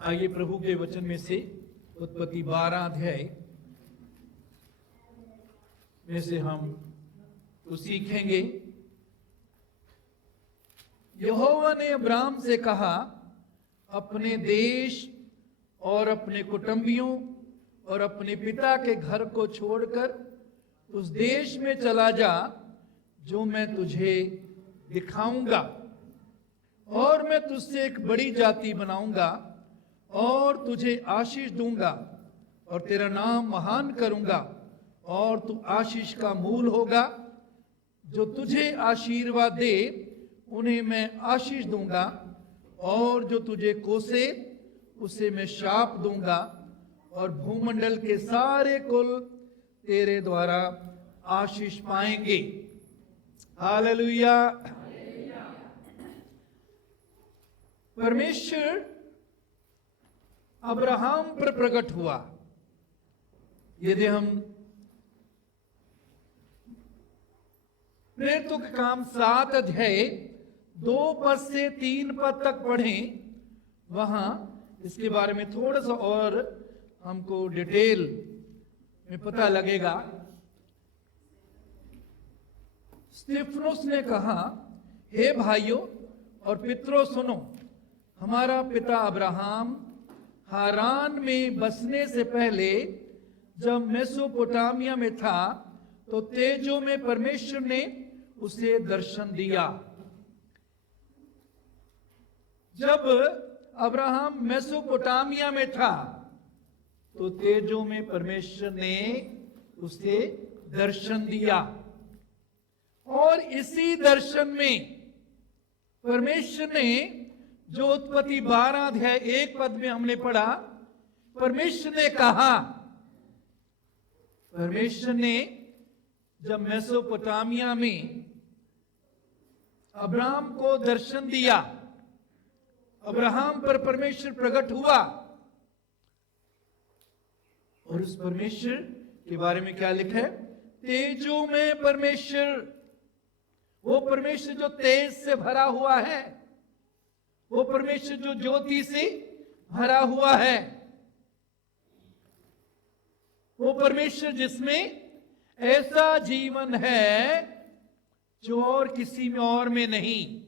आइए प्रभु के वचन में से उत्पत्ति 12 अध्याय में से हम तो सीखेंगे। यहोवा ने अब्राहम से कहा, अपने देश और अपने कुटुंबियों और अपने पिता के घर को छोड़कर उस देश में चला जा जो मैं तुझे दिखाऊंगा, और मैं तुझसे एक बड़ी जाति बनाऊंगा और तुझे आशीष दूंगा और तेरा नाम महान करूंगा और तू आशीष का मूल होगा। जो तुझे आशीर्वाद दे उन्हें मैं आशीष दूंगा, और जो तुझे कोसे उसे मैं शाप दूंगा, और भूमंडल के सारे कुल तेरे द्वारा आशीष पाएंगे। हालेलुया। परमेश्वर अब्राहम पर प्रकट हुआ। यदि हम प्रेरितों के काम 7 अध्याय 2 पद से 3 पद तक पढ़ें, वहां इसके बारे में थोड़ा सा और हमको डिटेल में पता लगेगा। स्तिफनुस ने कहा, हे भाइयों और पितरों सुनो, हमारा पिता अब्राहम हारान में बसने से पहले जब मेसोपोटामिया में था तो तेजों में परमेश्वर ने उसे दर्शन दिया। जब अब्राहम मेसोपोटामिया में था तो तेजों में परमेश्वर ने उसे दर्शन दिया, और इसी दर्शन में परमेश्वर ने जो उत्पत्ति 12 अध्याय 1 पद में हमने पढ़ा, परमेश्वर ने कहा, परमेश्वर ने जब मेसोपोटामिया में अब्राहम को दर्शन दिया, अब्राहम पर परमेश्वर प्रकट हुआ, और उस परमेश्वर के बारे में क्या लिखा है? तेजों में परमेश्वर, वो परमेश्वर जो तेज से भरा हुआ है, वो परमेश्वर जो ज्योति से भरा हुआ है, वो परमेश्वर जिसमें ऐसा जीवन है जो और किसी में और में नहीं।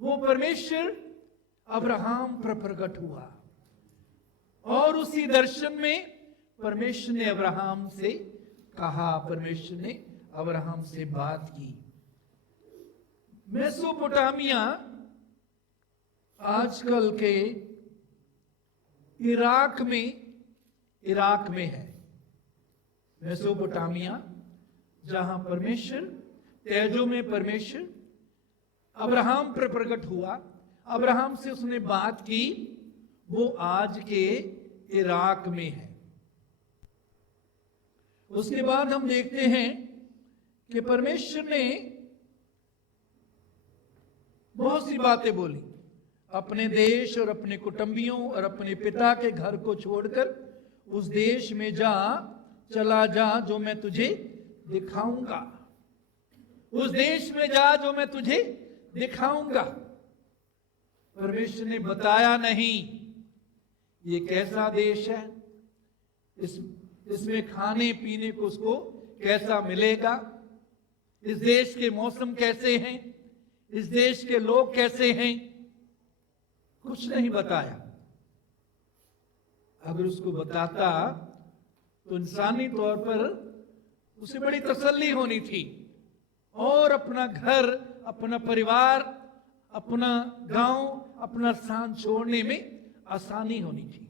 वो परमेश्वर अब्राहम पर प्रकट हुआ, और उसी दर्शन में परमेश्वर ने अब्राहम से कहा, परमेश्वर ने अब्राहम से बात की। मेसोपोटामिया आजकल के इराक में है। मेसोपोटामिया, जहां परमेश्वर तेजों में परमेश्वर अब्राहम पर प्रकट हुआ, अब्राहम से उसने बात की, वो आज के इराक में है। उसके बाद हम देखते हैं कि परमेश्वर ने बहुत सी बातें बोली। अपने देश और अपने कुटुंबियों और अपने पिता के घर को छोड़कर उस देश में चला जा जो मैं तुझे दिखाऊंगा। उस देश में जा जो मैं तुझे दिखाऊंगा। परमेश्वर ने बताया नहीं ये कैसा देश है, इसमें खाने पीने को उसको कैसा मिलेगा, इस देश के मौसम कैसे हैं, इस देश के लोग कैसे हैं, कुछ नहीं बताया। अगर उसको बताता तो इंसानी तौर पर उसे बड़ी तसल्ली होनी थी, और अपना घर, अपना परिवार, अपना गांव, अपना स्थान छोड़ने में आसानी होनी थी।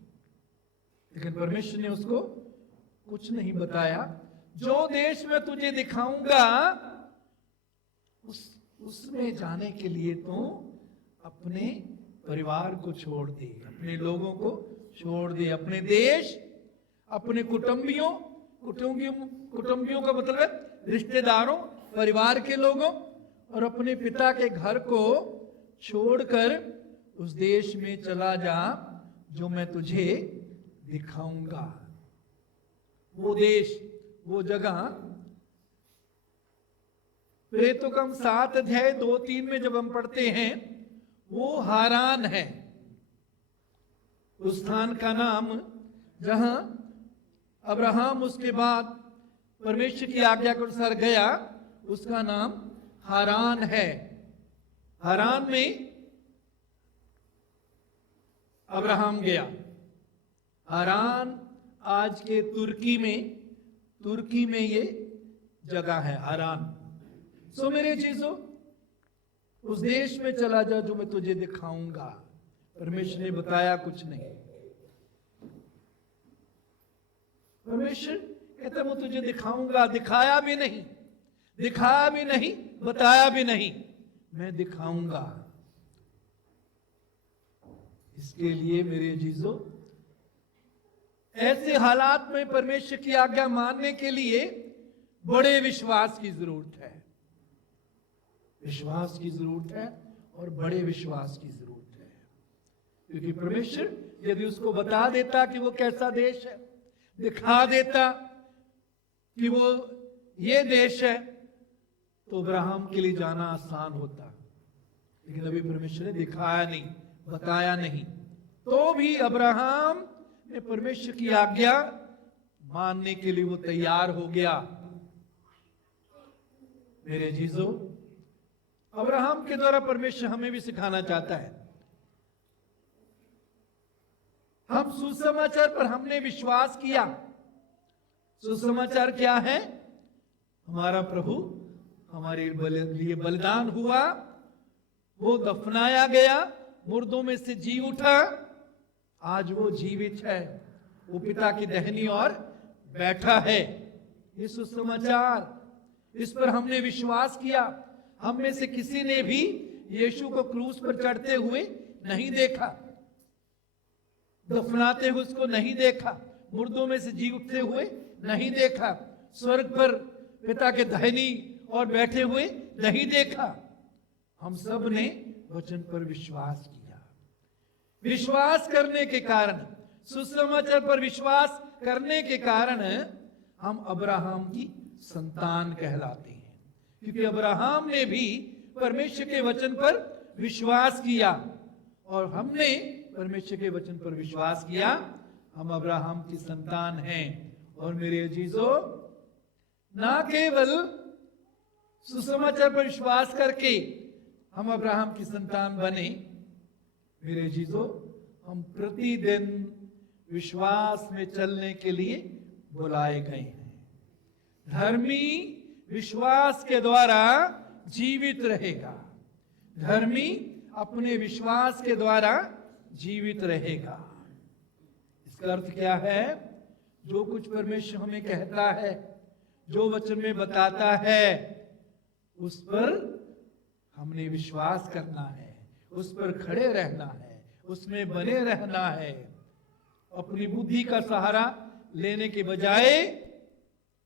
लेकिन परमेश्वर ने उसको कुछ नहीं बताया। जो देश में तुझे दिखाऊंगा उसमें जाने के लिए तो अपने परिवार को छोड़ दे, अपने लोगों को छोड़ दे, अपने देश, अपने कुटुंबियों का मतलब है रिश्तेदारों, परिवार के लोगों, और अपने पिता के घर को छोड़कर उस देश में चला जा जो मैं तुझे दिखाऊंगा। वो देश, वो जगह प्रेरितों का 7 अध्याय 2-3 में जब हम पढ़ते हैं, वो हारान है। उस स्थान का नाम जहां अब्राहम उसके बाद परमेश्वर की आज्ञा के अनुसार गया, उसका नाम हारान है। हारान में अब्राहम गया। हारान आज के तुर्की में ये जगह है, हारान। सो मेरे चीजों, उस देश में चला जा जो मैं तुझे दिखाऊंगा। परमेश्वर ने बताया कुछ नहीं। परमेश्वर कहता मैं तुझे दिखाऊंगा, दिखाया भी नहीं, बताया भी नहीं, मैं दिखाऊंगा। इसके लिए मेरे अजीजों, ऐसे हालात में परमेश्वर की आज्ञा मानने के लिए बड़े विश्वास की जरूरत है। विश्वास की जरूरत है और बड़े विश्वास की जरूरत है। क्योंकि परमेश्वर यदि उसको बता देता कि वो कैसा देश है, दिखा देता कि वो ये देश है, तो अब्राहम के लिए जाना आसान होता। लेकिन अभी परमेश्वर ने दिखाया नहीं, बताया नहीं, तो भी अब्राहम ने परमेश्वर की आज्ञा मानने के लिए वो तैयार हो गया। मेरे जीजो, अब्राहम के द्वारा परमेश्वर हमें भी सिखाना चाहता है। हम सुसमाचार पर हमने विश्वास किया। सुसमाचार क्या है? हमारा प्रभु हमारे लिए बलिदान हुआ, वो दफनाया गया, मुर्दों में से जी उठा, आज वो जीवित है, वो पिता की दाहिनी ओर बैठा है। ये सुसमाचार, इस पर हमने विश्वास किया। हम में से किसी ने भी यीशु को क्रूस पर चढ़ते हुए नहीं देखा, दफनाते हुए उसको नहीं देखा, मुर्दों में से जी उठते हुए नहीं देखा, स्वर्ग पर पिता के दाहिनी और बैठे हुए नहीं देखा। हम सब ने वचन पर विश्वास किया। विश्वास करने के कारण, सुसमाचार पर विश्वास करने के कारण हम अब्राहम की संतान कहलाते हैं। क्योंकि अब्राहम ने भी परमेश्वर के वचन पर विश्वास किया और हमने परमेश्वर के वचन पर विश्वास किया। हम अब्राहम की संतान हैं। और मेरे अजीजों, ना केवल सुसमाचार पर विश्वास करके हम अब्राहम की संतान बने, मेरे अजीजों, हम प्रतिदिन विश्वास में चलने के लिए बुलाए गए हैं। धर्मी विश्वास के द्वारा जीवित रहेगा। धर्मी अपने विश्वास के द्वारा जीवित रहेगा। इसका अर्थ क्या है? जो कुछ परमेश्वर हमें कहता है, जो वचन में बताता है, उस पर हमने विश्वास करना है, उस पर खड़े रहना है, उसमें बने रहना है। अपनी बुद्धि का सहारा लेने के बजाय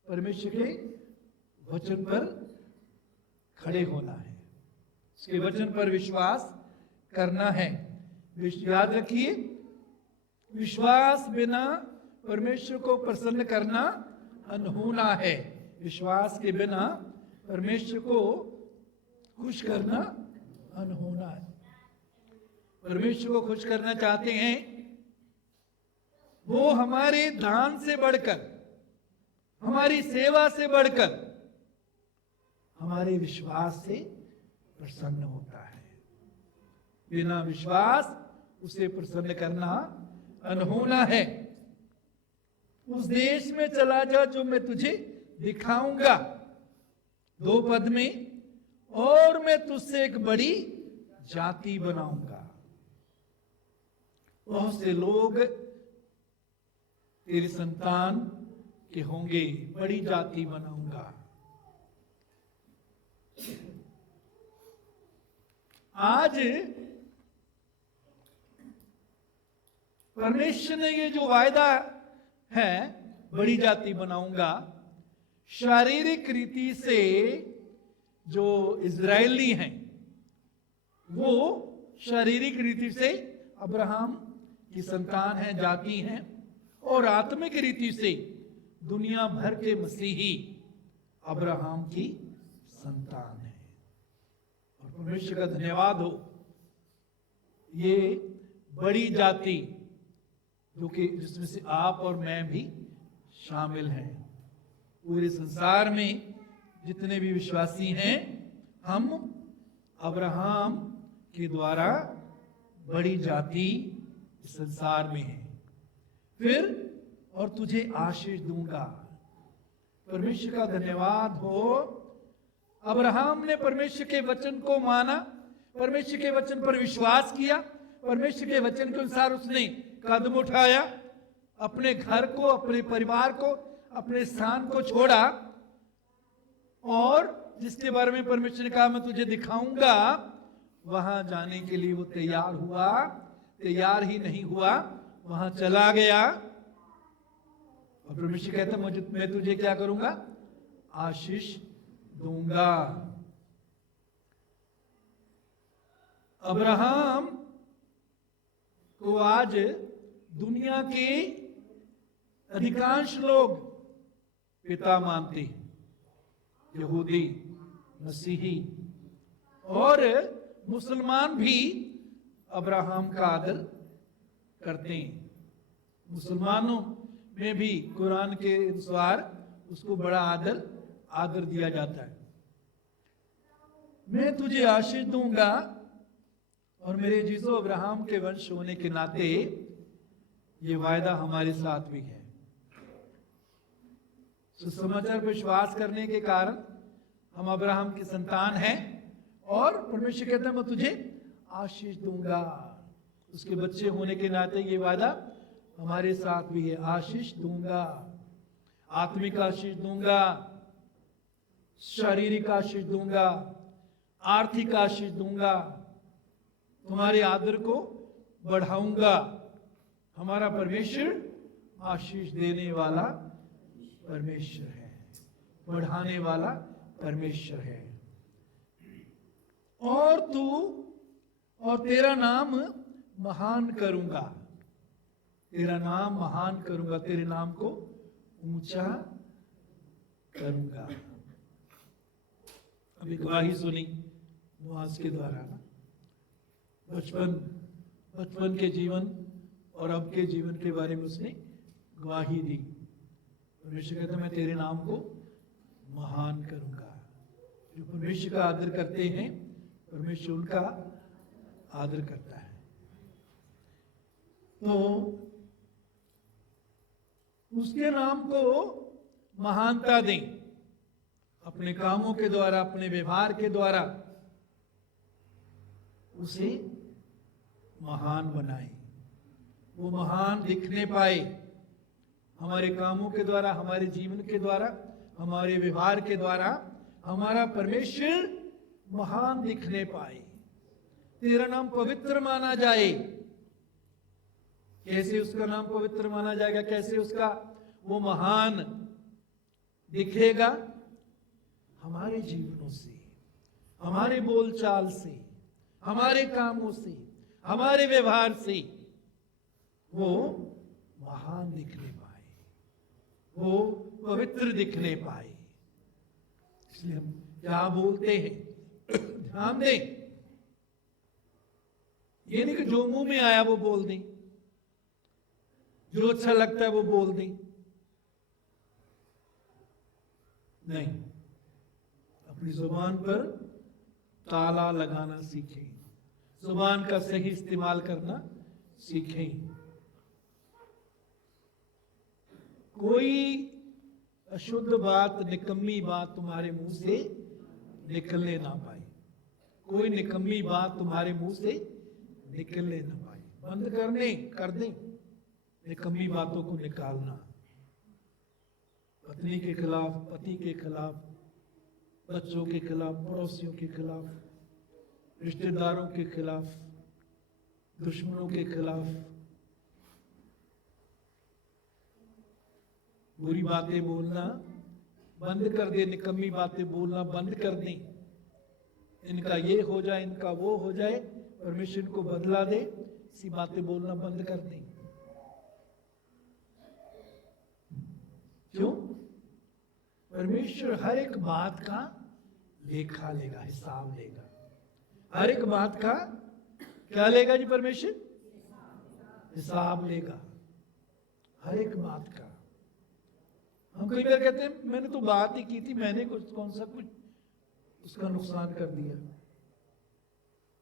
परमेश्वर के वचन पर खड़े होना है, उसके वचन पर विश्वास करना है। याद रखिए, विश्वास बिना परमेश्वर को प्रसन्न करना अनहोना है। विश्वास के बिना परमेश्वर को खुश करना अनहोना है। परमेश्वर को खुश करना चाहते हैं, वो हमारे दान से बढ़कर, हमारी सेवा से बढ़कर हमारे विश्वास से प्रसन्न होता है। बिना विश्वास उसे प्रसन्न करना अनहोना है। उस देश में चला जा जो मैं तुझे दिखाऊंगा। 2 पद में, और मैं तुझसे एक बड़ी जाति बनाऊंगा। बहुत से लोग तेरी संतान के होंगे, बड़ी जाति बनाऊंगा। आज परमेश्वर ने ये जो वायदा है, बड़ी जाति बनाऊंगा, शारीरिक रीति से जो इजरायली हैं, वो शारीरिक रीति से अब्राहम की संतान है, जाति हैं, और आत्मिक रीति से दुनिया भर के मसीही अब्राहम की संतान है। और परमेश्वर का धन्यवाद हो, ये बड़ी जाति जो कि जिसमें से आप और मैं भी शामिल हैं। पूरे संसार में जितने भी विश्वासी हैं, हम अब्राहम के द्वारा बड़ी जाति इस संसार में है। फिर और तुझे आशीष दूंगा। परमेश्वर का धन्यवाद हो। अब्राहम ने परमेश्वर के वचन को माना, परमेश्वर के वचन पर विश्वास किया, परमेश्वर के वचन के अनुसार उसने कदम उठाया, अपने घर को, अपने परिवार को, अपने स्थान को छोड़ा, और जिसके बारे में परमेश्वर ने कहा मैं तुझे दिखाऊंगा, वहां जाने के लिए वो तैयार हुआ। तैयार ही नहीं हुआ, वहां चला गया। और परमेश्वर कहता मैं तुझे क्या करूंगा? आशीष दूंगा। अब्राहम को आज दुनिया के अधिकांश लोग पिता मानते हैं, यहूदी, मसीही और मुसलमान भी अब्राहम का आदर करते हैं। मुसलमानों में भी कुरान के अनुसार उसको बड़ा आदर दिया जाता है। मैं तुझे आशीष दूंगा, और मेरे जीसो अब्राहम के वंश होने के नाते ये वायदा हमारे साथ भी है। सुसमाचार पर विश्वास करने के कारण हम अब्राहम की संतान हैं, और परमेश्वर कहता है मैं तुझे आशीष दूंगा। उसके बच्चे होने के नाते ये वादा हमारे साथ भी है। आशीष दूंगा, आत्मिक आशीष दूंगा, शारीरिक आशीष दूंगा, आर्थिक आशीष दूंगा, तुम्हारे आदर को बढ़ाऊंगा। हमारा परमेश्वर आशीष देने वाला परमेश्वर है, बढ़ाने वाला परमेश्वर है। और तू और तेरा नाम महान करूंगा, तेरा नाम महान करूंगा, तेरे नाम को ऊंचा करूंगा। अभी गवाही सुनी मुआज के द्वारा ना, बचपन के जीवन और अब के जीवन के बारे में उसने गवाही दी। परमेश्वर कहता मैं तेरे नाम को महान करूंगा। जो परमेश्वर का आदर करते हैं, परमेश्वर उनका आदर करता है। तो उसके नाम को महानता दें, अपने कामों के द्वारा, अपने व्यवहार के द्वारा उसे महान बनाए, वो महान दिखने पाए। हमारे कामों के द्वारा, हमारे जीवन के द्वारा, हमारे व्यवहार के द्वारा हमारा परमेश्वर महान दिखने पाए। तेरा नाम पवित्र माना जाए। कैसे उसका नाम पवित्र माना जाएगा? कैसे उसका वो महान दिखेगा? हमारे जीवनों से, हमारे बोलचाल से, हमारे कामों से, हमारे व्यवहार से वो महान दिखने पाए, वो पवित्र दिखने पाए। इसलिए हम क्या बोलते हैं ध्यान दें। ये नहीं कि जो मुंह में आया वो बोल दें, जो अच्छा लगता है वो बोल दें। नहीं, अपनी जुबान पर ताला लगाना सीखें, जुबान का सही इस्तेमाल करना सीखें। कोई अशुद्ध बात, निकम्मी बात तुम्हारे मुंह से निकलने ना पाए। कोई निकम्मी बात तुम्हारे मुंह से निकलने ना पाए। बंद कर दें निकम्मी बातों को निकालना। पत्नी के खिलाफ, पति के खिलाफ, बच्चों के खिलाफ, पड़ोसियों के खिलाफ, रिश्तेदारों के खिलाफ, दुश्मनों के खिलाफ बुरी बातें बोलना बंद कर दे, निकम्मी बातें बोलना बंद कर दें। इनका ये हो जाए, इनका वो हो जाए, परमेश्वर को बदला दे, ऐसी बातें बोलना बंद कर दें। क्यों? परमेश्वर हर एक बात का लेखा लेगा, हिसाब लेगा। हर एक बात का क्या लेगा जी? परमेश्वर हिसाब लेगा। हर एक बात का। हम कई बार कहते हैं मैंने तो बात ही की थी, मैंने कुछ कौन सा कुछ उसका नुकसान कर दिया।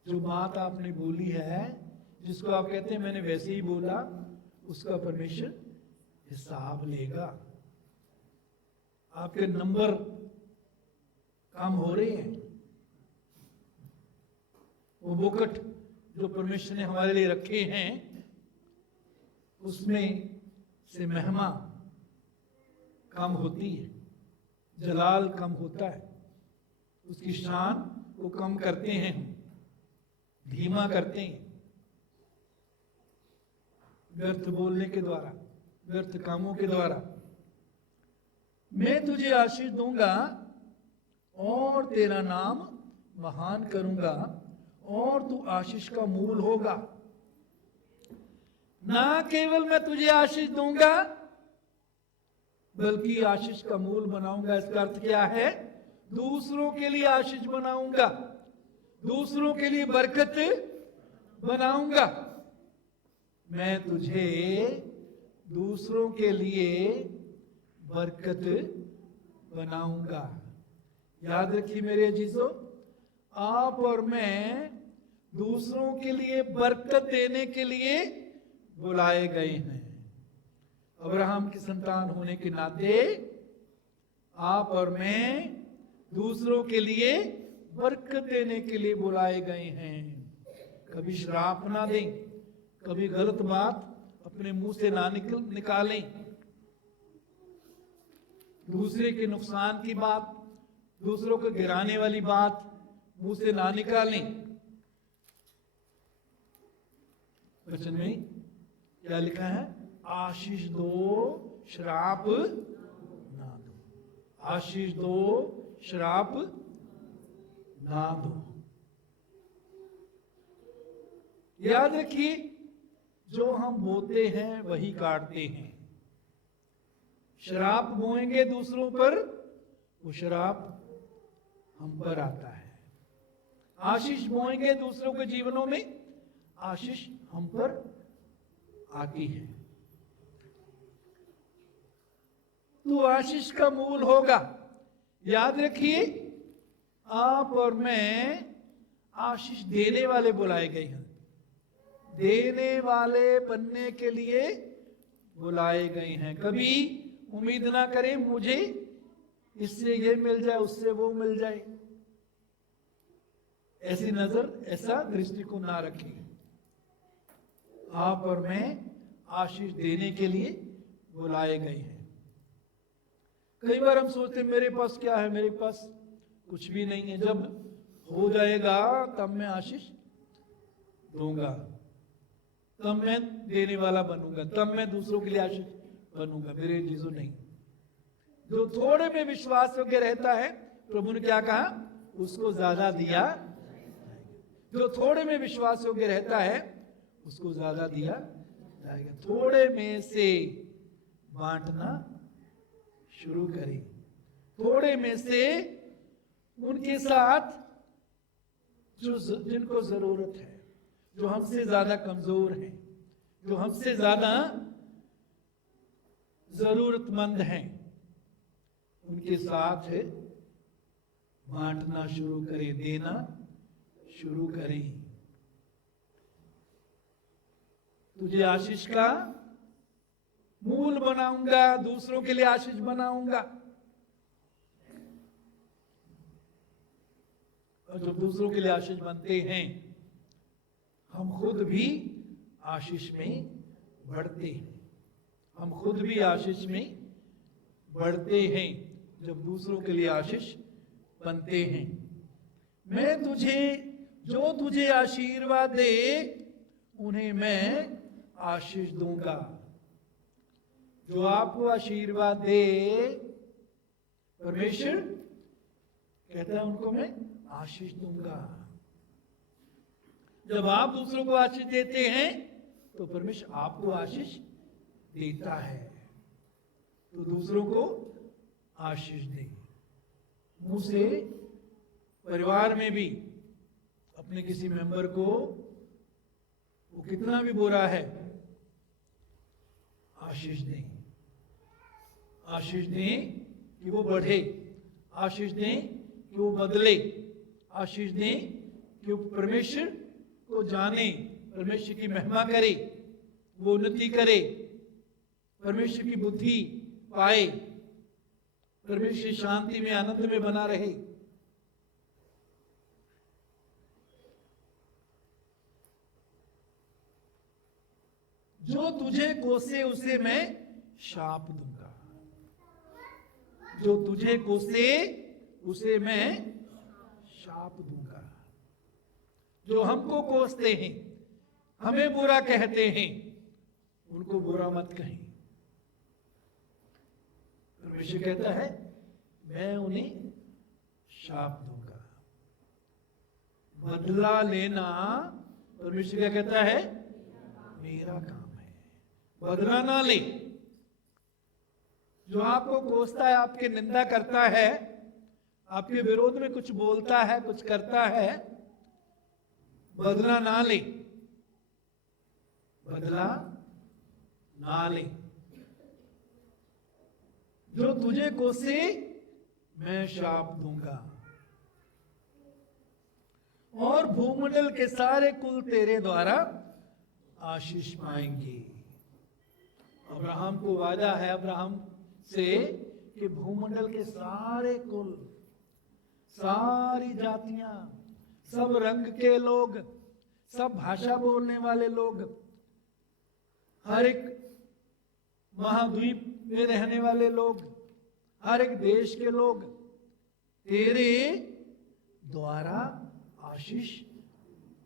जो बात आपने बोली है, जिसको आप कहते हैं मैंने वैसे ही बोला, उसका परमेश्वर हिसाब लेगा। आपके नंबर कम हो रहे हैं। वो बुकट जो परमेश्वर ने हमारे लिए रखे हैं, उसमें से महिमा कम होती है, जलाल कम होता है, उसकी शान को कम करते हैं, धीमा करते हैं व्यर्थ बोलने के द्वारा, व्यर्थ कामों के द्वारा। मैं तुझे आशीष दूंगा और तेरा नाम महान करूंगा और तू आशीष का मूल होगा। ना केवल मैं तुझे आशीष दूंगा बल्कि आशीष का मूल बनाऊंगा। इसका अर्थ क्या है? दूसरों के लिए आशीष बनाऊंगा, दूसरों के लिए बरकत बनाऊंगा। मैं तुझे दूसरों के लिए बरकत बनाऊंगा। याद रखिए मेरे अजीजों, आप और मैं दूसरों के लिए बरकत देने के लिए बुलाए गए हैं। अब्राहम की संतान होने के नाते आप और मैं दूसरों के लिए बरकत देने के लिए बुलाए गए हैं। कभी श्राप ना दें, कभी गलत बात अपने मुंह से ना निकालें, दूसरे के नुकसान की बात, दूसरों को गिराने वाली बात मुंह से ना निकालें। वचन में क्या लिखा है? आशीष दो, श्राप ना दो। आशीष दो, श्राप ना दो। याद रखिए, जो हम बोते हैं वही काटते हैं। श्राप बोएंगे दूसरों पर, वो श्राप हम पर आता है। आशीष बोएंगे दूसरों के जीवनों में, आशीष हम पर आती है। तो आशीष का मूल होगा। याद रखिए, आप और मैं आशीष देने वाले बुलाए गए हैं, देने वाले बनने के लिए बुलाए गए हैं। कभी उम्मीद ना करें मुझे इससे ये मिल जाए, उससे वो मिल जाए, ऐसी नजर, ऐसा दृष्टिकोण ना रखें। आप और मैं आशीष देने के लिए बुलाए गए हैं। कई बार हम सोचते हैं मेरे पास क्या है, मेरे पास कुछ भी नहीं है, जब हो जाएगा तब मैं आशीष दूंगा, तब मैं देने वाला बनूंगा, तब मैं दूसरों के लिए आशीष बनूंगा। मेरे जीजू नहीं। जो थोड़े में विश्वास योग्य रहता है, प्रभु ने क्या कहा? उसको ज्यादा दिया। जो थोड़े में विश्वास योग्य रहता है उसको ज्यादा दिया जाएगा। थोड़े में से बांटना शुरू करें। थोड़े में से उनके साथ जो जिनको जरूरत है, जो हमसे ज्यादा कमजोर हैं, जो हमसे ज्यादा जरूरतमंद हैं, उनके साथ बांटना शुरू करें, देना शुरू करें। तुझे आशीष का मूल बनाऊंगा, दूसरों के लिए आशीष बनाऊंगा। और जब दूसरों के लिए आशीष बनते हैं, हम खुद भी आशीष में बढ़ते हैं। हम खुद भी आशीष में बढ़ते हैं जब दूसरों के लिए आशीष बनते हैं। मैं तुझे, जो तुझे आशीर्वाद दे उन्हें मैं आशीष दूंगा। जो आपको आशीर्वाद दे, परमेश्वर कहता है उनको मैं आशीष दूंगा। जब आप दूसरों को आशीष देते हैं तो परमेश्वर आपको आशीष देता है। तो दूसरों को आशीष दे। मुंह से परिवार में भी अपने किसी मेंबर को, वो कितना भी बुरा है, आशीष दें, आशीष दें कि वो बढ़े, आशीष दें कि वो बदले, आशीष दें कि वो परमेश्वर को जाने, परमेश्वर की महिमा करे, वो उन्नति करे, परमेश्वर की बुद्धि पाए, परमेश्वर शांति में आनंद में बना रहे। जो तुझे कोसे उसे मैं शाप दूंगा, जो तुझे कोसे उसे मैं शाप दूंगा। जो हमको कोसते हैं, हमें बुरा कहते हैं, उनको बुरा मत कहें। परमेश्वर कहता है मैं उन्हें शाप दूंगा। बदला लेना परमेश्वर क्या कहता है, मेरा काम है, बदला ना ले। जो आपको कोसता है, आपकी निंदा करता है, आपके विरोध में कुछ बोलता है, कुछ करता है, बदला ना ले, बदला ना ले। जो तुझे कोसे मैं शाप दूंगा, और भूमंडल के सारे कुल तेरे द्वारा आशीष पाएंगे। अब्राहम को वादा है अब्राहम से कि भूमंडल के सारे कुल, सारी जातियां, सब रंग के लोग, सब भाषा बोलने वाले लोग, हर एक महाद्वीप में रहने वाले लोग, हर एक देश के लोग तेरे द्वारा आशीष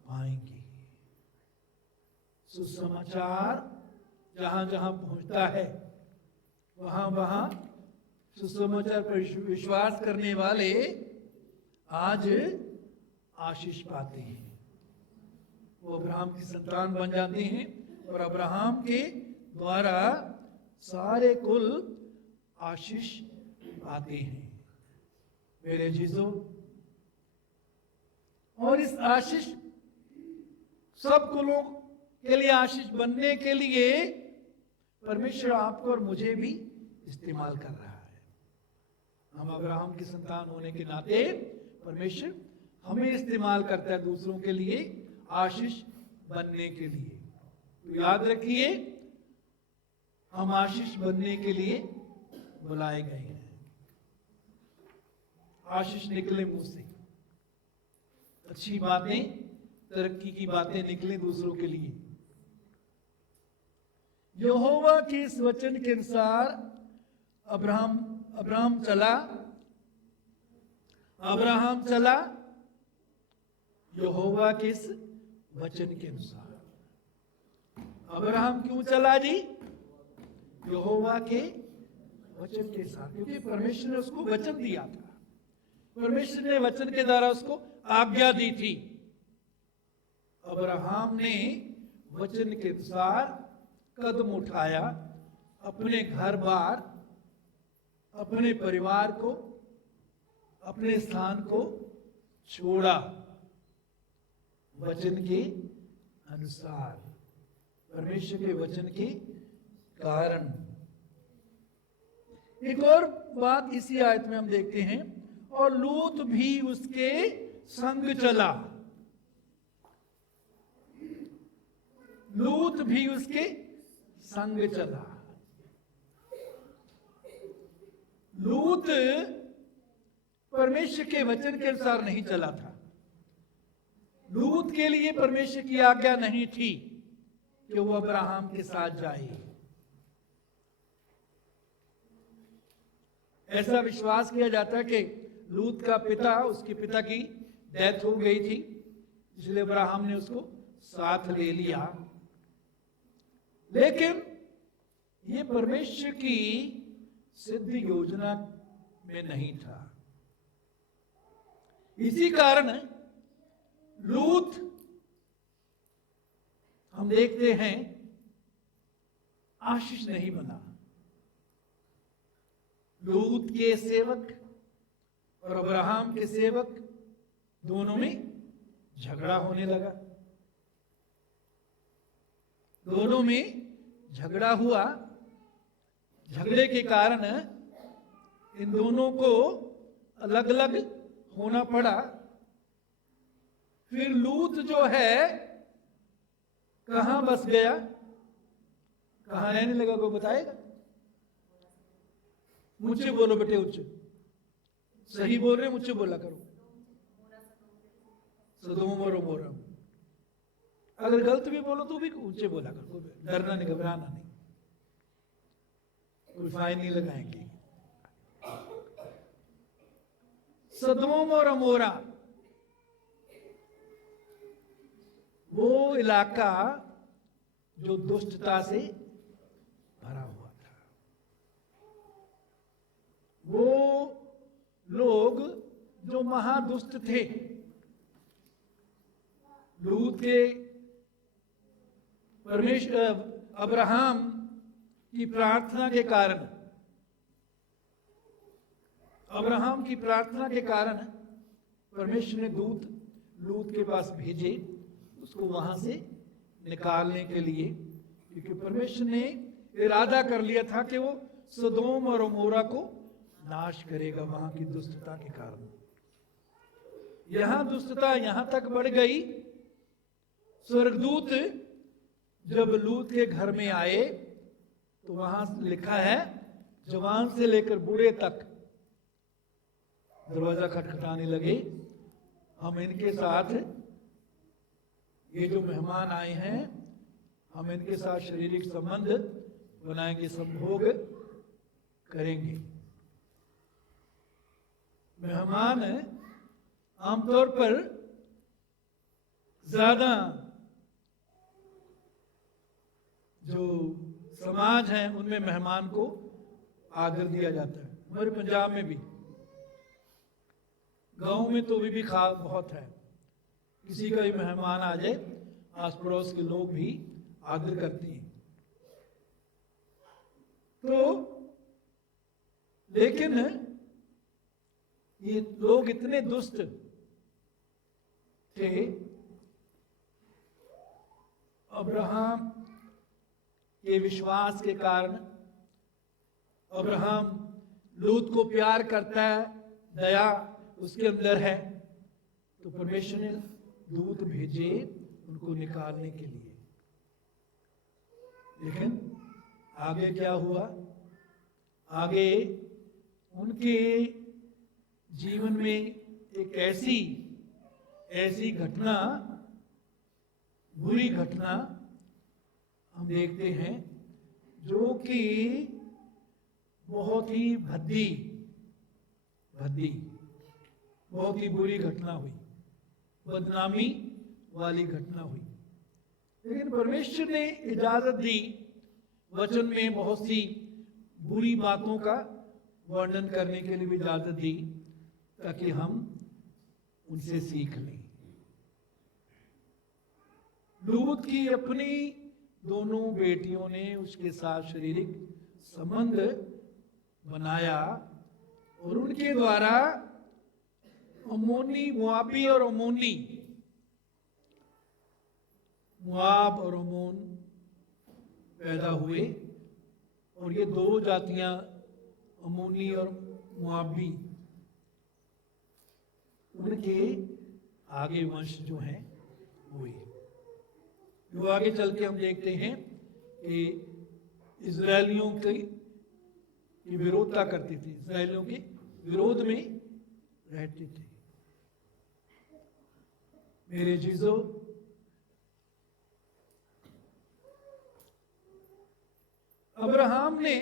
पाएंगे। सुसमाचार जहां जहां पहुंचता है, वहां वहां सुसमाचार पर विश्वास करने वाले आज आशीष पाते हैं। वो अब्राहम की संतान बन जाते हैं और अब्राहम के द्वारा सारे कुल आशीष पाते हैं। मेरे जीजों, और इस आशीष सब कुलों के लिए आशीष बनने के लिए परमेश्वर आपको और मुझे भी इस्तेमाल कर रहा है। हम अब्राहम की संतान होने के नाते परमेश्वर हमें इस्तेमाल करता है दूसरों के लिए आशीष बनने के लिए। तो याद रखिए, हम आशीष बनने के लिए बुलाए गए हैं। आशीष निकले मुंह से, अच्छी बातें, तरक्की की बातें निकले दूसरों के लिए। यहोवा के इस वचन के अनुसार अब्राहम चला यहोवा के इस वचन के अनुसार। अब्राहम क्यों चला जी? यहोवा के वचन के साथ, क्योंकि परमेश्वर ने उसको वचन दिया था। परमेश्वर ने वचन के द्वारा उसको आज्ञा दी थी। अब्राहम ने वचन के अनुसार कदम उठाया, अपने घर बार, अपने परिवार को, अपने स्थान को छोड़ा वचन के अनुसार, परमेश्वर के वचन के कारण। एक और बात इसी आयत में हम देखते हैं, और लूत भी उसके संग चला। लूत भी उसके संग चला। लूत परमेश्वर के वचन के अनुसार नहीं चला था। लूत के लिए परमेश्वर की आज्ञा नहीं थी कि वो अब्राहम के साथ जाए। ऐसा विश्वास किया जाता है कि लूत का पिता, उसके पिता की डेथ हो गई थी, इसलिए अब्राहम ने उसको साथ ले लिया। लेकिन ये परमेश्वर की सिद्ध योजना में नहीं था। इसी कारण लूत, हम देखते हैं, आशीष नहीं बना। लूत के सेवक और अब्राहम के सेवक दोनों में झगड़ा होने लगा। दोनों में झगड़ा हुआ झगड़े के कारण इन दोनों को अलग अलग होना पड़ा। फिर लूत जो है कहां बस गया, कहां रहने लगा, कोई बताएगा? मुझे बोलो बेटे, उच्च सही बोल रहे, मुझे बोला करो। सदोम और अमोरा। अगर गलत भी बोलो तो भी ऊंचे बोला करो, डरना नहीं, घबराना नहीं, कोई फाइन नहीं लगाएंगे। सदोम और अमोरा वो इलाका जो दुष्टता से भरा हुआ था। वो लोग जो महादुष्ट थे, लूत के परमेश्वर अब्राहम की प्रार्थना के कारण, अब्राहम की प्रार्थना के कारण परमेश्वर ने दूत लूत के पास भेजे उसको वहां से निकालने के लिए, क्योंकि परमेश्वर ने इरादा कर लिया था कि वो सदोम और अमोरा को नाश करेगा वहां की दुष्टता के कारण। यहां दुष्टता यहां तक बढ़ गई, स्वर्गदूत जब लूत के घर में आए तो वहां लिखा है जवान से लेकर बूढ़े तक दरवाजा खटखटाने लगे, हम इनके साथ, ये जो मेहमान आए हैं, हम इनके साथ शारीरिक संबंध बनाएंगे, संभोग करेंगे। मेहमान आमतौर पर ज्यादा जो समाज है उनमें मेहमान को आदर दिया जाता है। हमारे पंजाब में भी, गांव में तो भी खास बहुत है, किसी का भी मेहमान आ जाए आस पड़ोस के लोग भी आदर करते हैं। तो लेकिन ये लोग इतने दुष्ट थे, अब्राहम के विश्वास के कारण, अब्राहम लूत को प्यार करता है, दया उसके अंदर है, तो परमेश्वर ने दूत भेजे उनको निकालने के लिए। लेकिन आगे क्या हुआ? आगे उनके जीवन में एक ऐसी घटना, बुरी घटना हम देखते हैं जो कि बहुत ही भद्दी बहुत ही बुरी घटना हुई, बदनामी वाली घटना हुई। लेकिन परमेश्वर ने इजाजत दी, वचन में बहुत सी बुरी बातों का वर्णन करने के लिए भी इजाजत दी, ताकि हम उनसे सीख लें। लूत की अपनी दोनों बेटियों ने उसके साथ शारीरिक संबंध बनाया और उनके द्वारा अमोनी, मुआबी और अमोनी, मुआब और अमोन पैदा हुए। और ये दो जातियां, अमोनी और मुआबी, उनके आगे वंश जो हैं हुए। जो आगे चल के हम देखते हैं कि इजरायलियों की विरोधता करते थे, इजरायलियों के विरोध में रहते थे। मेरे जीजो, अब्राहम ने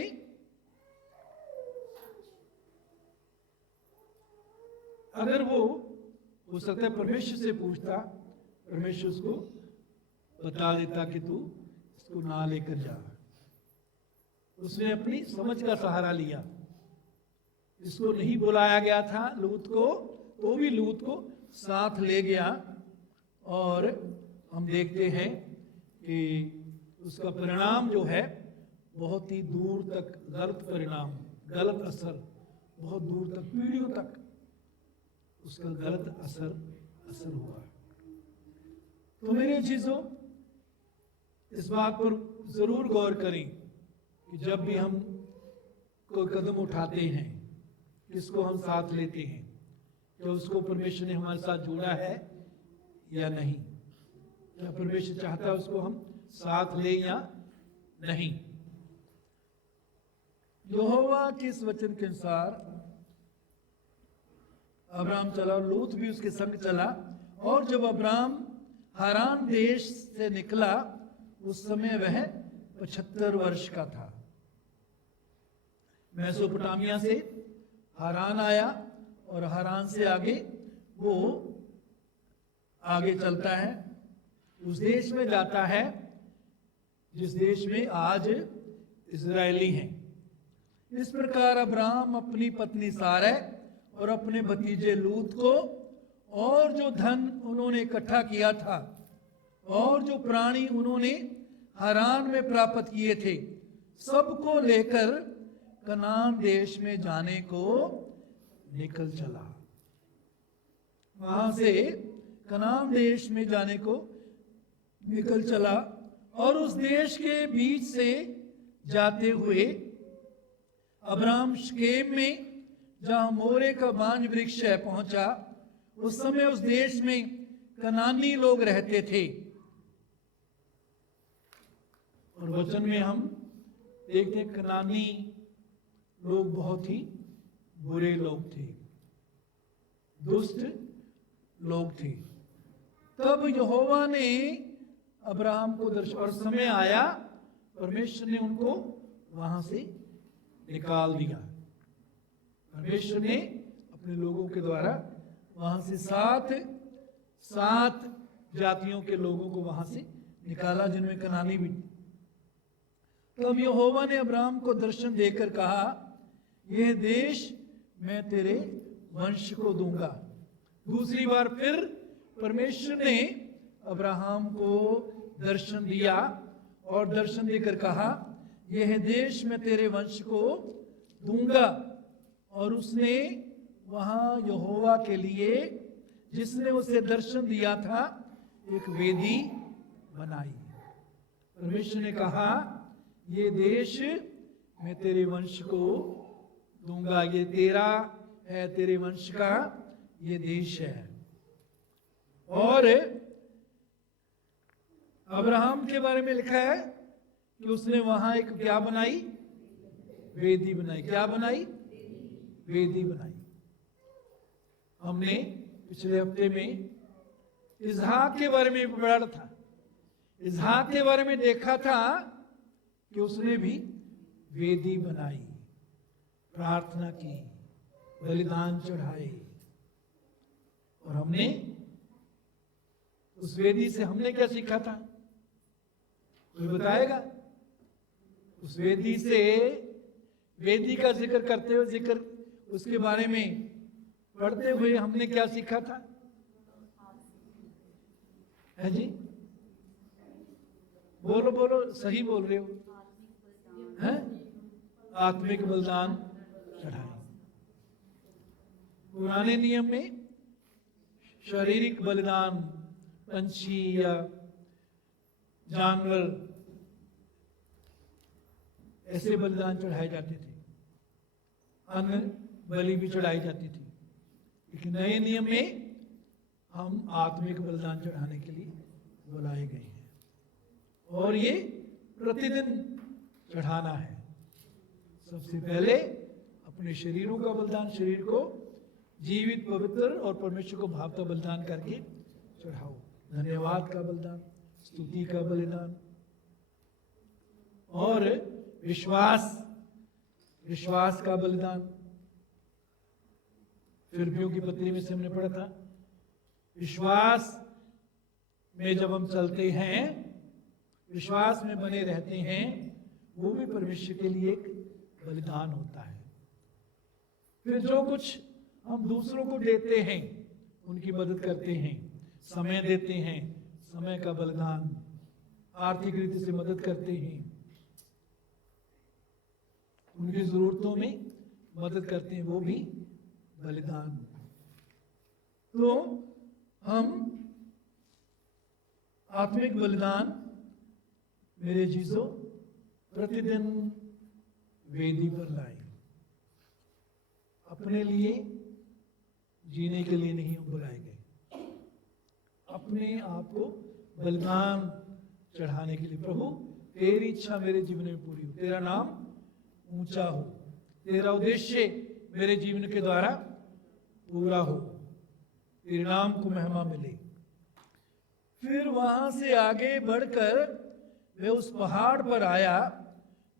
अगर वो हो सकता है परमेश्वर से पूछता, परमेश्वर उसको बता देता कि तू इसको ना लेकर जा। उसने अपनी समझ का सहारा लिया। इसको नहीं बुलाया गया था लूत को, तो भी लूत को साथ ले गया। और हम देखते हैं कि उसका परिणाम जो है बहुत ही दूर तक, गलत परिणाम, गलत असर, बहुत दूर तक, पीढ़ियों तक उसका गलत असर हुआ। तो मेरे चीजों, इस बात पर जरूर गौर करें कि जब भी हम कोई कदम उठाते हैं, किसको हम साथ लेते हैं, क्या उसको परमेश्वर ने हमारे साथ जोड़ा है या नहीं, क्या परमेश्वर चाहता है उसको हम साथ ले या नहीं। यहोवा के इस वचन के अनुसार अब्राहम चला और लूत भी उसके संग चला। और जब अब्राहम हारान देश से निकला उस समय वह 75 वर्ष का था। मेसोपोटामिया से हारान आया और हारान से आगे वो आगे चलता है, उस देश में जाता है जिस देश में आज इजरायली हैं। इस प्रकार अब्राहम अपनी पत्नी सारै और अपने भतीजे लूत को और जो धन उन्होंने इकट्ठा किया था और जो प्राणी उन्होंने हारान में प्राप्त किए थे, सबको लेकर कनान देश में जाने को निकल चला। वहां से कनान देश में जाने को निकल चला और उस देश के बीच से जाते हुए अब्राहम शकेम में जहां मोरे का बांज वृक्ष है पहुंचा। उस समय उस देश में कनानी लोग रहते थे और वचन में हम देखते हैं कनानी लोग बहुत ही बुरे लोग थे, दुष्ट लोग थे। तब यहोवा ने अब्राहम को दर्शन और समय आया, परमेश्वर ने उनको वहां से निकाल दिया। परमेश्वर ने अपने लोगों के द्वारा वहां से सात जातियों के लोगों को वहां से निकाला, जिनमें कनानी भी। तब यहोवा ने अब्राहम को दर्शन देकर कहा, यह देश मैं तेरे वंश को दूंगा। दूसरी बार फिर परमेश्वर ने अब्राहम को दर्शन दिया और दर्शन देकर कहा, यह देश मैं तेरे वंश को दूंगा। और उसने वहां यहोवा के लिए, जिसने उसे दर्शन दिया था, एक वेदी बनाई। परमेश्वर ने कहा, ये देश मैं तेरे वंश को दूंगा, ये तेरा है, तेरे वंश का ये देश है। और अब्राहम के बारे में लिखा है कि उसने वहां एक क्या बनाई, वेदी बनाई। क्या बनाई? वेदी बनाई। हमने पिछले हफ्ते में इसहाक के बारे में पढ़ा था। इसहाक के बारे में देखा था कि उसने भी वेदी बनाई, प्रार्थना की, बलिदान चढ़ाए। और हमने उस वेदी से हमने क्या सीखा था? कोई बताएगा? उस वेदी से, वेदी का जिक्र करते हुए, जिक्र उसके बारे में पढ़ते हुए हमने क्या सीखा था? है जी, बोलो बोलो, सही बोल रहे हो। हैं? आत्मिक बलिदान चढ़ाए। पुराने नियम में शारीरिक बलिदान, पंछी या जानवर, ऐसे बलिदान चढ़ाए जाते थे, अन्न बलि भी चढ़ाई जाती थी। लेकिन नए नियम में हम आत्मिक बलिदान चढ़ाने के लिए बुलाए गए हैं और ये प्रतिदिन चढ़ाना है। सबसे पहले अपने शरीरों का बलिदान, शरीर को जीवित, पवित्र और परमेश्वर को भावता बलिदान करके चढ़ाओ। धन्यवाद का बलिदान, स्तुति का बलिदान और विश्वास का बलिदान। फिलिप्पियों की पत्री में से हमने पढ़ा था, विश्वास में जब हम चलते हैं, विश्वास में बने रहते हैं, वो भी परमेश्वर के लिए एक बलिदान होता है। फिर जो कुछ हम दूसरों को देते हैं, उनकी मदद करते हैं, समय देते हैं, समय का बलिदान, आर्थिक रीति से मदद करते हैं, उनकी जरूरतों में मदद करते हैं, वो भी बलिदान। तो हम आत्मिक बलिदान, मेरे जीजो, प्रतिदिन वेदी पर लाए। अपने लिए जीने के लिए नहीं बुलाए गए, अपने आप को बलिदान चढ़ाने के लिए। प्रभु तेरी इच्छा मेरे जीवन में पूरी हो, तेरा नाम ऊंचा हो, तेरा उद्देश्य मेरे जीवन के द्वारा पूरा हो, तेरे नाम को महिमा मिले। फिर वहां से आगे बढ़कर वे उस पहाड़ पर आया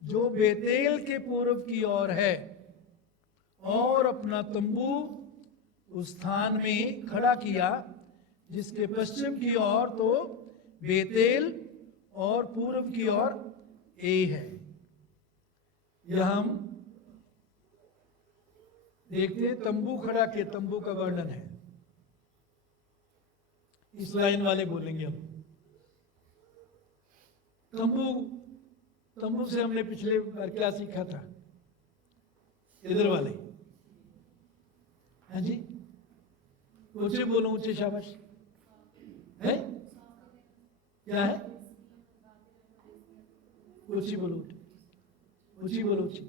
जो बेतेल के पूर्व की ओर है, और अपना तंबू उस स्थान में खड़ा किया जिसके पश्चिम की ओर तो बेतेल और पूर्व की ओर ए है। यह हम देखते हैं, तंबू खड़ा किया, तंबू का वर्णन है। इस लाइन वाले बोलेंगे हम। तंबू से हमने पिछले बार क्या सीखा था? इधर वाले, हाँ जी, ऊंचे बोलो, ऊंचे, शाबाश। है क्या है? ऊंची बोलो, ऊंची बोलो, ऊंची।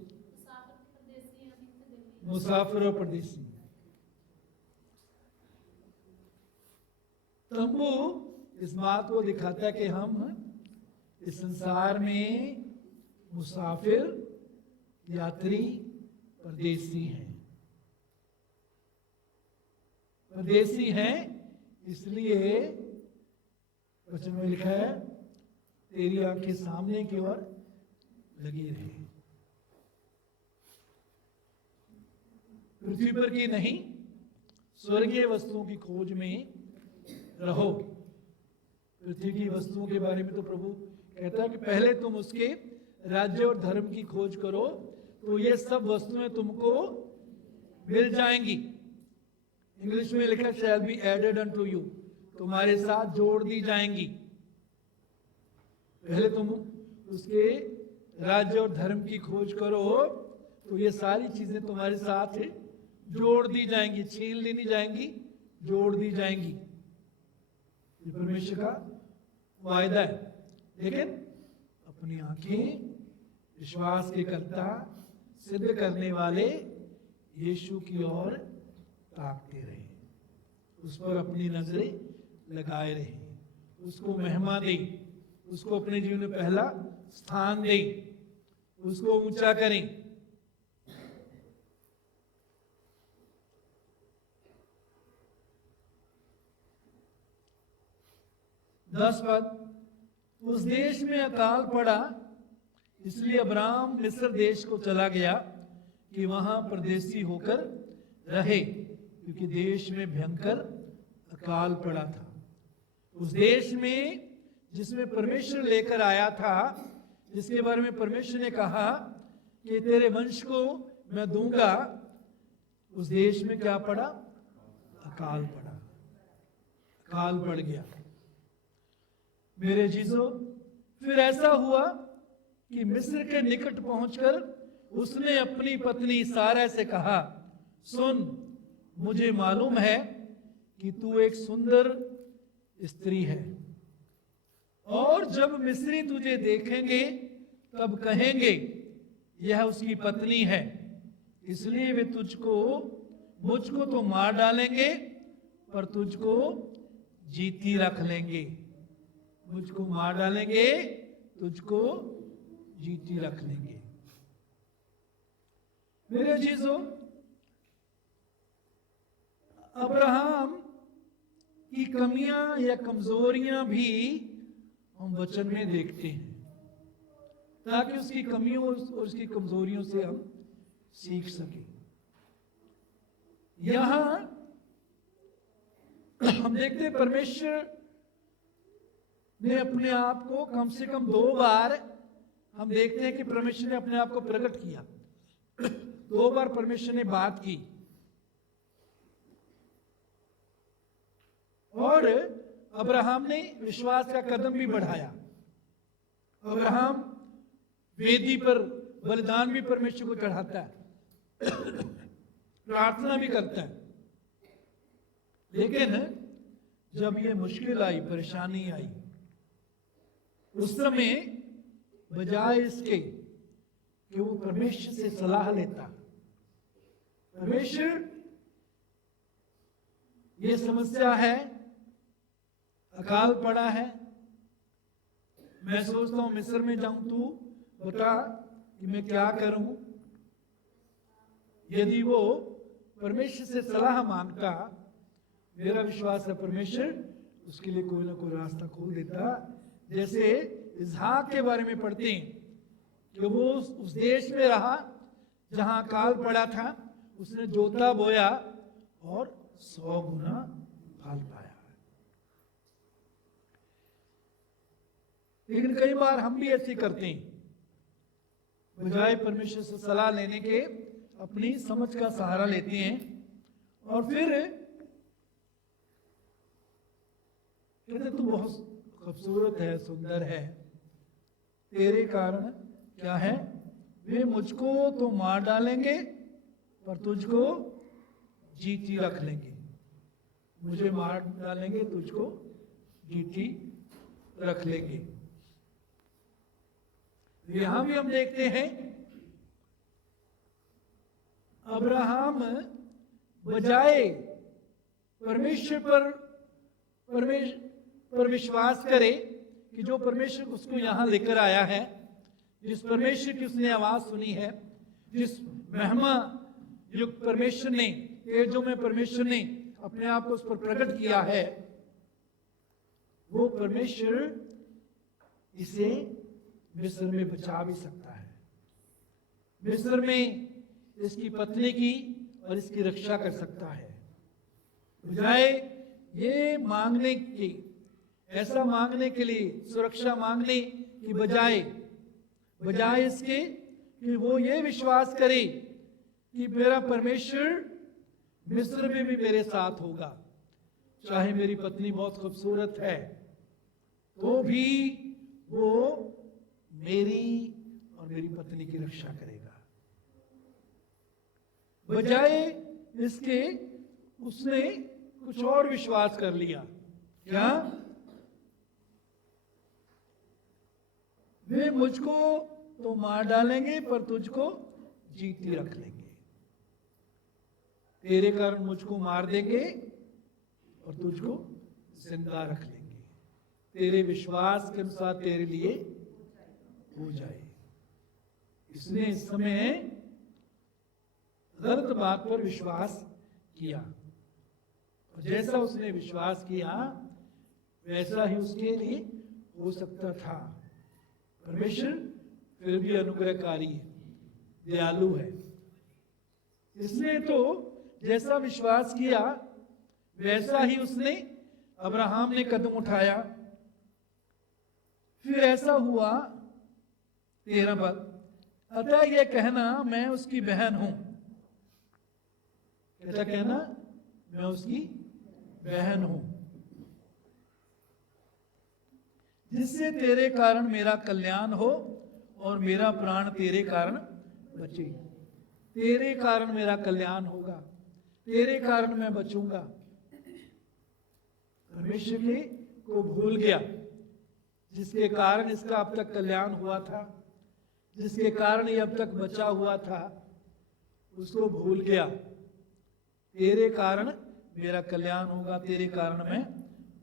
मुसाफिर और परदेसी। तंबू इस बात को दिखाता है कि हम इस संसार में मुसाफिर, यात्री, परदेसी हैं। परदेसी हैं इसलिए वचन में लिखा है, तेरी आंखें सामने की ओर लगी रहे, पृथ्वी पर की नहीं, स्वर्गीय वस्तुओं की खोज में रहो। पृथ्वी की वस्तुओं के बारे में तो प्रभु कहता है कि पहले तुम उसके राज्य और धर्म की खोज करो तो ये सब वस्तुएं तुमको मिल जाएंगी। इंग्लिश में लिखा shall be added unto you, तुम्हारे साथ जोड़ दी जाएंगी। पहले तुम उसके राज्य और धर्म की खोज करो तो ये सारी चीजें तुम्हारे साथ जोड़ दी जाएंगी, छीन ली नहीं जाएंगी, जोड़ दी जाएंगी। ये परमेश्वर का वायदा है। लेकिन अपनी आंखें विश्वास के कर्ता, सिद्ध करने वाले यीशु की ओर ताकते रहे, उस पर अपनी नजरें लगाए रहे, उसको महिमा दे, उसको अपने जीवन में पहला स्थान दे, उसको ऊंचा करें। दस पद, उस देश में अकाल पड़ा, इसलिए अब्राहम मिस्र देश को चला गया कि वहां परदेसी होकर रहे, क्योंकि देश में भयंकर अकाल पड़ा था। उस देश में जिसमें परमेश्वर लेकर आया था, जिसके बारे में परमेश्वर ने कहा कि तेरे वंश को मैं दूंगा, उस देश में क्या पड़ा? अकाल पड़ा, अकाल पड़ गया। मेरे जीजो, फिर ऐसा हुआ कि मिस्र के निकट पहुंचकर उसने अपनी पत्नी सारा से कहा, सुन, मुझे मालूम है कि तू एक सुंदर स्त्री है, और जब मिस्री तुझे देखेंगे तब कहेंगे यह उसकी पत्नी है, इसलिए वे मुझको तो मार डालेंगे पर तुझको जीती रख लेंगे। मुझको मार डालेंगे, तुझको जीती रख लेंगे। मेरे चीजों, अब्राहम की कमियां या कमजोरियां भी हम वचन में देखते हैं, ताकि उसकी कमियों और उसकी कमजोरियों से हम सीख सकें। यहां हम देखते हैं परमेश्वर ने अपने आप को कम से कम 2 बार हम देखते हैं कि परमेश्वर ने अपने आप को प्रकट किया। 2 बार परमेश्वर ने बात की, और अब्राहम ने विश्वास का कदम भी बढ़ाया। अब्राहम वेदी पर बलिदान भी परमेश्वर को चढ़ाता है, प्रार्थना भी करता है। लेकिन जब ये मुश्किल आई, परेशानी आई, उस समय बजाय इसके कि वो परमेश्वर से सलाह लेता, परमेश्वर, ये समस्या है, अकाल पड़ा है, मैं सोचता हूं मिस्र में जाऊं, तू बता कि मैं क्या करूं। यदि वो परमेश्वर से सलाह मांगता, मेरा विश्वास है परमेश्वर उसके लिए कोई ना कोई रास्ता खोल देता। जैसे इसहाक के बारे में पढ़ते हैं कि वो उस देश में रहा जहां अकाल पड़ा था, उसने जोता बोया और 100 गुना फल पाया। लेकिन कई बार हम भी ऐसे करते हैं, बजाय परमेश्वर से सलाह लेने के अपनी समझ का सहारा लेते हैं और फिर कहते तू बहुत खूबसूरत है, सुंदर है, तेरे कारण क्या है, वे मुझको तो मार डालेंगे पर तुझको जीती रख लेंगे। मुझे मार डालेंगे, तुझको जीती रख लेंगे। यहां भी हम देखते हैं अब्राहम बजाय परमेश्वर पर विश्वास करे कि जो परमेश्वर उसको यहां लेकर आया है, जिस परमेश्वर की उसने आवाज सुनी है, जिस महिमा युक्त परमेश्वर ने, तेजों में परमेश्वर ने अपने आप को उस पर प्रकट किया है, वो परमेश्वर इसे मिस्र में बचा भी सकता है। मिस्र में इसकी पत्नी की और इसकी रक्षा कर सकता है। बजाय ये मांगने की, ऐसा मांगने के लिए, सुरक्षा मांगने की बजाय इसके कि वो ये विश्वास करे कि मेरा परमेश्वर मिस्र में भी मेरे साथ होगा, चाहे मेरी पत्नी बहुत खूबसूरत है तो भी वो मेरी और मेरी पत्नी की रक्षा करेगा। बजाय इसके उसने कुछ और विश्वास कर लिया। क्या? वे मुझको तो मार डालेंगे पर तुझको जीती रख लेंगे। तेरे कारण मुझको मार देंगे और तुझको जिंदा रख लेंगे। तेरे विश्वास के अनुसार तेरे लिए हो जाए। इसने इस समय गलत बात पर विश्वास किया और जैसा उसने विश्वास किया वैसा ही उसके लिए हो सकता था। परमेश्वर फिर भी अनुग्रहकारी है, दयालु है। इसने तो जैसा विश्वास किया वैसा ही उसने, अब्राहम ने कदम उठाया। फिर ऐसा हुआ 13 पद, अतः यह कहना मैं उसकी बहन हूं। कैसा कहना? मैं उसकी बहन हूं, जिससे तेरे कारण मेरा कल्याण हो और मेरा प्राण तेरे कारण बचे। तेरे कारण मेरा कल्याण होगा, तेरे कारण मैं बचूंगा। परमेश्वर के को भूल गया, जिसके कारण इसका अब तक कल्याण हुआ था, जिसके कारण ये अब तक बचा हुआ था, उसको भूल गया। तेरे कारण मेरा कल्याण होगा, तेरे कारण मैं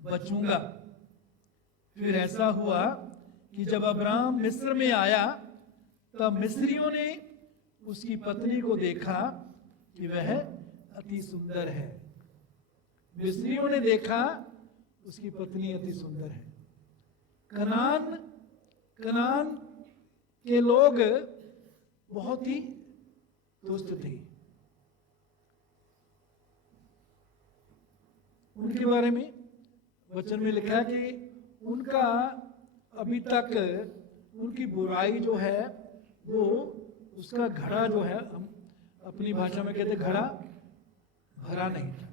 बचूंगा। फिर ऐसा हुआ कि जब अब्राहम मिस्र में आया तब मिस्रियों ने उसकी पत्नी को देखा कि वह अति सुंदर है। मिस्रियों ने देखा उसकी पत्नी अति सुंदर है। कनान के लोग बहुत ही दुष्ट थे। उनके बारे में वचन में लिखा है कि उनका अभी तक उनकी बुराई जो है वो, उसका घड़ा जो है, हम अपनी भाषा में कहते घड़ा भरा नहीं था।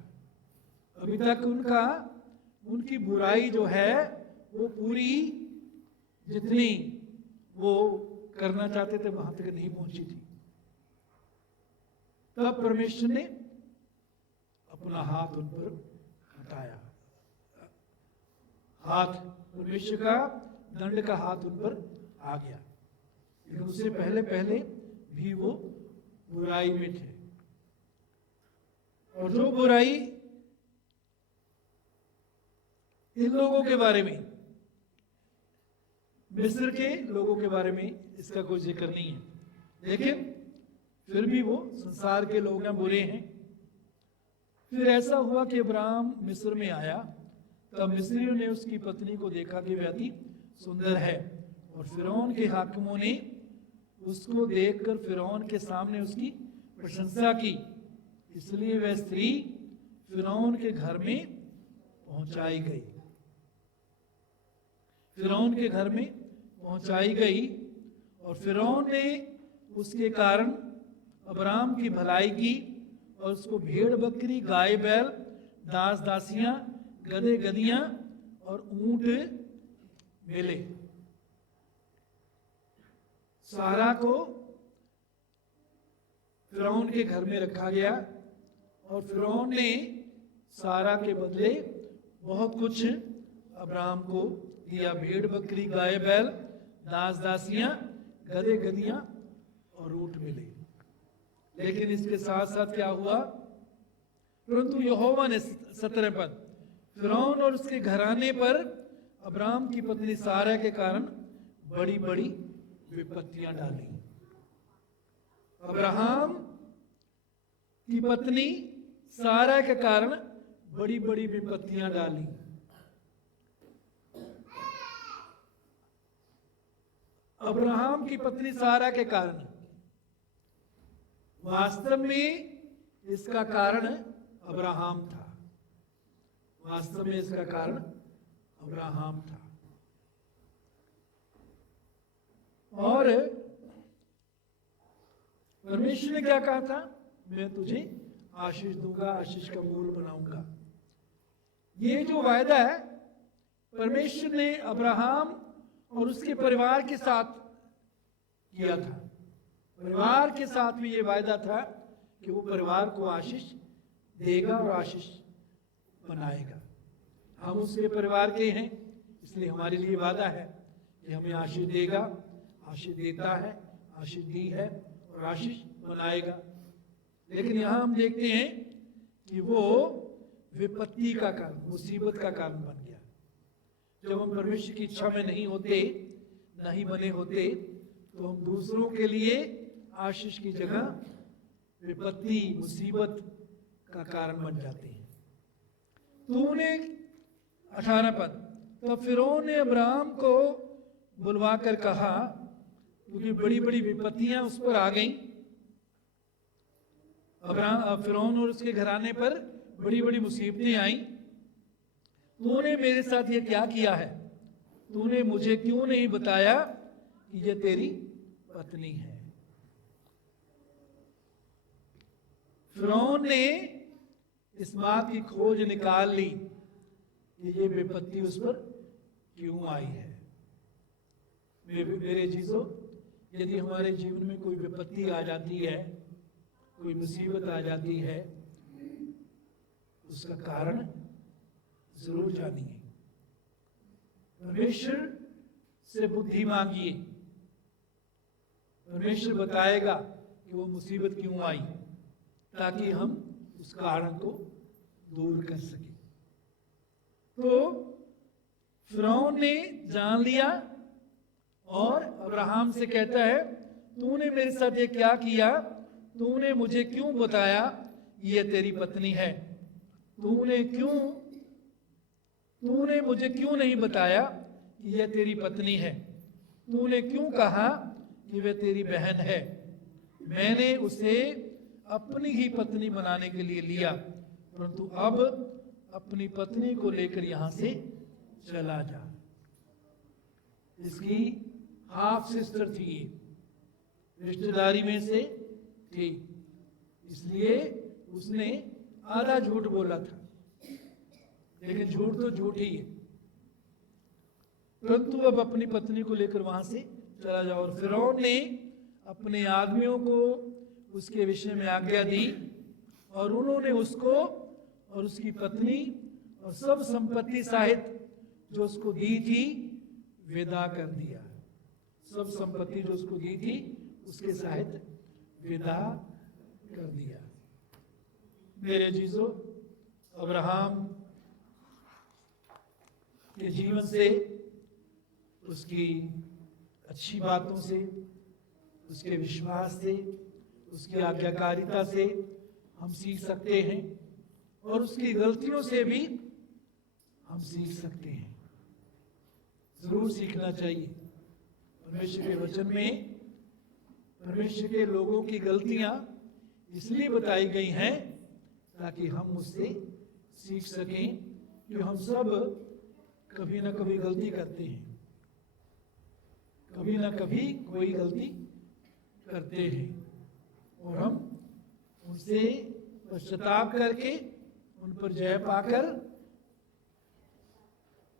अभी तक उनकी बुराई जो है वो पूरी, जितनी वो करना चाहते थे वहां तक नहीं पहुंची थी। तब परमेश्वर ने अपना हाथ उन पर हटाया। हाथ, परमेश्वर का दंड का हाथ उन पर आ गया। लेकिन उससे पहले भी वो बुराई में थे। और जो बुराई इन लोगों के बारे में, मिस्र के लोगों के बारे में इसका कोई जिक्र नहीं है, लेकिन फिर भी वो संसार के लोग हैं, बुरे हैं। फिर ऐसा हुआ कि अब्राहम मिस्र में आया, तब मिस्रियों ने उसकी पत्नी को देखा कि वह अति सुंदर है, और फिरौन के हाकिमों ने उसको देखकर फिरौन के सामने उसकी प्रशंसा की, इसलिए वह स्त्री फिरौन के घर में पहुंचाई गई। फिरौन के घर में पहुंचाई गई, और फिरौन ने उसके कारण अब्राहम की भलाई की, और उसको भेड़ बकरी, गाय बैल, दास दासियां, गधे गधियां और ऊंट मिले। सारा को फिरौन के घर में रखा गया, और फिरौन ने सारा के बदले बहुत कुछ अब्राहम को दिया, भेड़ बकरी, गाय बैल, दास दासियां, गधे गधियां और ऊंट मिले। लेकिन इसके साथ साथ क्या हुआ? परंतु यहोवा ने, 17 पद, फिरौन और उसके घराने पर अब्राहम की पत्नी सारा के कारण बड़ी बड़ी विपत्तियां डाली। अब्राहम की पत्नी सारा के कारण बड़ी बड़ी विपत्तियां डाली। अब्राहम की पत्नी सारा के कारण, वास्तव में इसका कारण अब्राहम था। वास्तव में इसका कारण अब्राहम था। और परमेश्वर ने क्या कहा था? मैं तुझे आशीष दूंगा, आशीष का मूल बनाऊंगा। ये जो वायदा है परमेश्वर ने अब्राहम और उसके परिवार के साथ किया था। परिवार के साथ भी ये वायदा था कि वो परिवार को आशीष देगा और आशीष बनाएगा। हम उसके परिवार के हैं, इसलिए हमारे लिए वादा है कि हमें आशीष देगा, आशीष देता है, आशीष दी है और आशीष बनाएगा। लेकिन यहां हम देखते हैं कि वो विपत्ति का कारण, मुसीबत का कारण बन गया। जब हम परमेश्वर की इच्छा में नहीं होते, नहीं बने होते, तो हम दूसरों के लिए आशीष की जगह विपत्ति, मुसीबत का कारण बन जाते हैं। तूने 18 पद, तब फिरौन ने अब्राहम को बुलवाकर कहा, क्योंकि बड़ी बड़ी विपत्तियां उस पर आ गईं। फिरौन और उसके घराने पर बड़ी बड़ी मुसीबतें आईं। तूने मेरे साथ ये क्या किया है? तूने मुझे क्यों नहीं बताया कि ये तेरी पत्नी है? फिरौन ने इस बात की खोज निकाल ली कि ये विपत्ति उस पर क्यों आई है। मेरे चीजों, यदि हमारे जीवन में कोई विपत्ति आ जाती है, कोई मुसीबत आ जाती है, उसका कारण जरूर जानिए। परमेश्वर से बुद्धि मांगिए, परमेश्वर बताएगा कि वो मुसीबत क्यों आई, ताकि हम उस कारण को दूर कर सकें। तो फिरौन ने जान लिया और अब्राहम से कहता है, तूने मेरे साथ ये क्या किया? तूने मुझे क्यों बताया ये तेरी पत्नी है? तूने मुझे क्यों नहीं बताया कि यह तेरी पत्नी है? तूने क्यों कहा कि वह तेरी बहन है? मैंने उसे अपनी ही पत्नी बनाने के लिए लिया, परंतु अब अपनी पत्नी को लेकर यहां से चला जा। इसकी हाफ सिस्टर थी, रिश्तेदारी में से थी, इसलिए उसने आधा झूठ बोला था, लेकिन झूठ तो झूठ ही है। परंतु अब अपनी पत्नी को लेकर वहां से चला जाओ। और फिरौन ने अपने आदमियों को उसके विषय में आज्ञा दी, और उन्होंने उसको और उसकी पत्नी और सब संपत्ति सहित जो उसको दी थी विदा कर दिया। सब संपत्ति जो उसको दी थी उसके सहित विदा कर दिया। मेरे जीजो, अब्राहम के जीवन से, उसकी अच्छी बातों से, उसके विश्वास से, उसकी आज्ञाकारिता से हम सीख सकते हैं और उसकी गलतियों से भी हम सीख सकते हैं। जरूर सीखना चाहिए। परमेश्वर के वचन में परमेश्वर के लोगों की गलतियां इसलिए बताई गई हैं ताकि हम उससे सीख सकें कि हम सब कभी ना कभी गलती करते हैं, कभी ना कभी कोई गलती करते हैं और हम उनसे पश्चाताप करके उन पर जय पाकर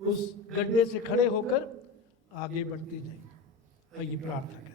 उस गड्ढे से खड़े होकर आगे बढ़ते जाएं। आइए प्रार्थना करें।